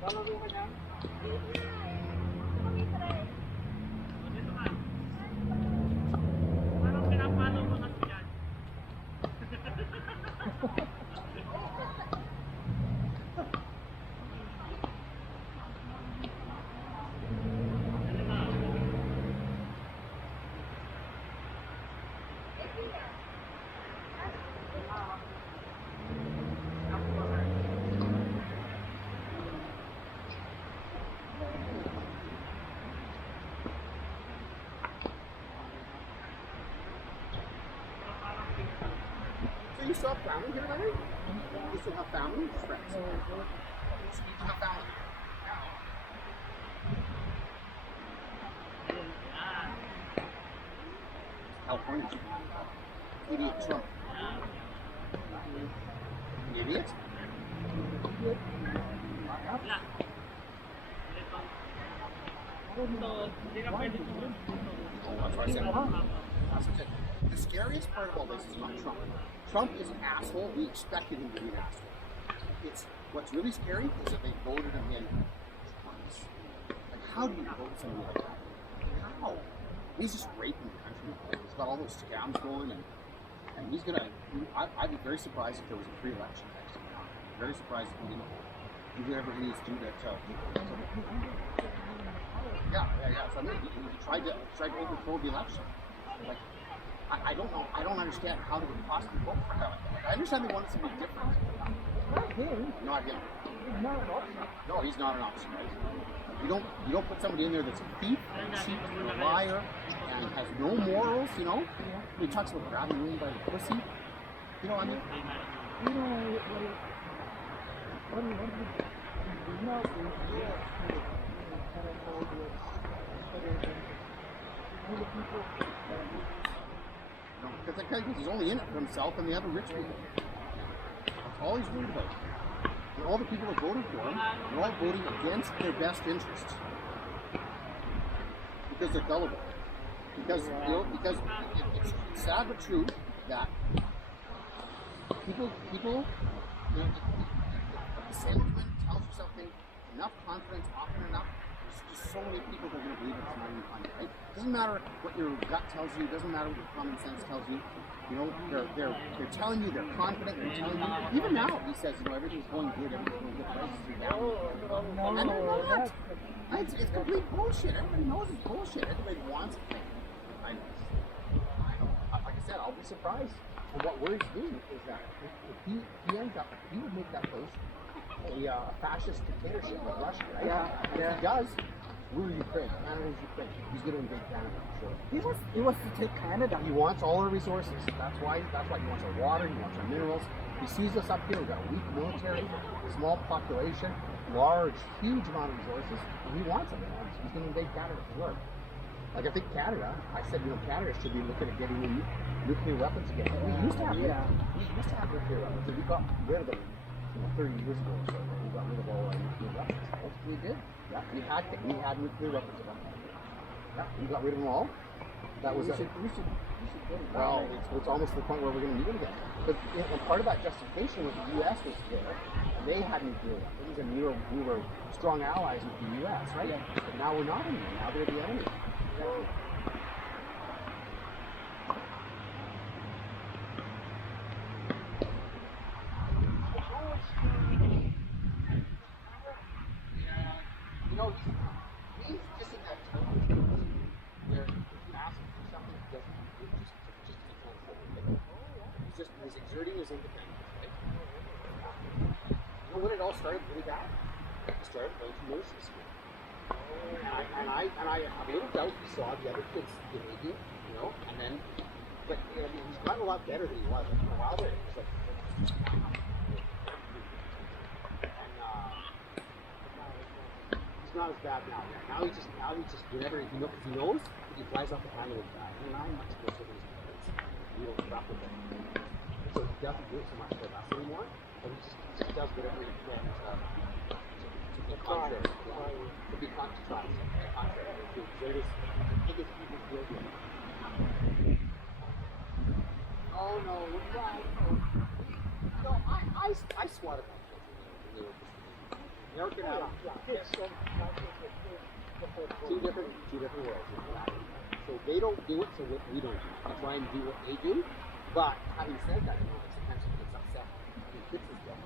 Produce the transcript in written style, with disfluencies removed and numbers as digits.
Lalaro ka dyan? Parang pinapalo mo kasi dyan. So you still have family here, Larry? You still have family? Friends? So you have family here? California. Idiot Trump. Idiot? Oh, that's what I said. That's what I said. The scariest part of all this is not Trump. Trump is an asshole. We expected him to be an asshole. It's what's really scary is that they voted him in twice. Like, how do you vote somebody like that? How? He's just raping the country. He's got all those scams going, and he's gonna. I'd be very surprised if there was a free election next time. Very surprised if he didn't. He did everything he needs to do that. Yeah. So I mean, he tried to overthrow the election. Like, I don't know. I don't understand how they would possibly vote for him. Like, I understand they wanted something different. Not him. Not him. He's not an option. No, he's not an option, right? You don't put somebody in there that's a thief, a cheat, a liar, and has no morals. You know, he talks about grabbing women by the pussy. You know, I mean, You know what he's not because that guy, he's only in it for himself and the other rich people. That's all he's worried about. And all the people that voted for him, they're all voting against their best interests because they're gullible. Because it's sad but true that people, the salesman tells you something, enough confidence, often enough, there's just so many people that are going to believe it's not even funny, right? It doesn't matter what your gut tells you, it doesn't matter what your common sense tells you. You know, they're telling you, they're confident, they're telling you. Even now, he says, you know, everything's going good, everything's going good, prices are down. And they're not. It's complete bullshit. Everybody knows it's bullshit. Everybody wants it. Like I said, I'll be surprised. And what worries me is that if he ends up, he would make that place a fascist dictatorship like Russia, right? Yeah. If he does, we're Ukraine. Canada's Ukraine. He's going to invade Canada for sure. He wants to take Canada. He wants all our resources. That's why he wants our water, he wants our minerals. He sees us up here, we've got a weak military, small population, large, huge amount of resources, and he wants them. He's going to invade Canada for sure. Like, I think Canada, I said, you know, Canada should be looking at getting nuclear weapons again. We used to have nuclear weapons, and we got rid of them 30 years ago or so. We got rid of all our nuclear weapons. We did. Yeah, we had nuclear weapons at that time. Yeah, we got rid of them all. That was we should get it. well, it's almost to the point where we're going to need it again. But and part of that justification was the U.S. was there, and they had nuclear weapons, and we were strong allies with the U.S., right? Yeah. But now we're not anymore. Now they're the enemy. You know, he's just in that tone where if you ask him for something, he doesn't do it just keep on saying it. He's exerting his independence, right? You know when it all started really bad? He started going to nursing school. And I have little doubt he saw the other kids behaving, you know, and then, but you know, he's gotten a lot better than he was. Like, for a while there, he was like, he's not as bad now. Yeah. Now he just whenever he knows he flies off the planet with that. And I'm much closer to his parents. We don't crap with him. So he doesn't do it so much for us anymore. But he just does whatever he can to be contrary. To be contrary. To exert his biggest evil deal with him. Oh no, right. No, I swatted my children when they were just Work it out. Two different worlds. So they don't do it, so we don't do it. I try and do what they do. But having said that, sometimes he gets upset. He fixes stuff.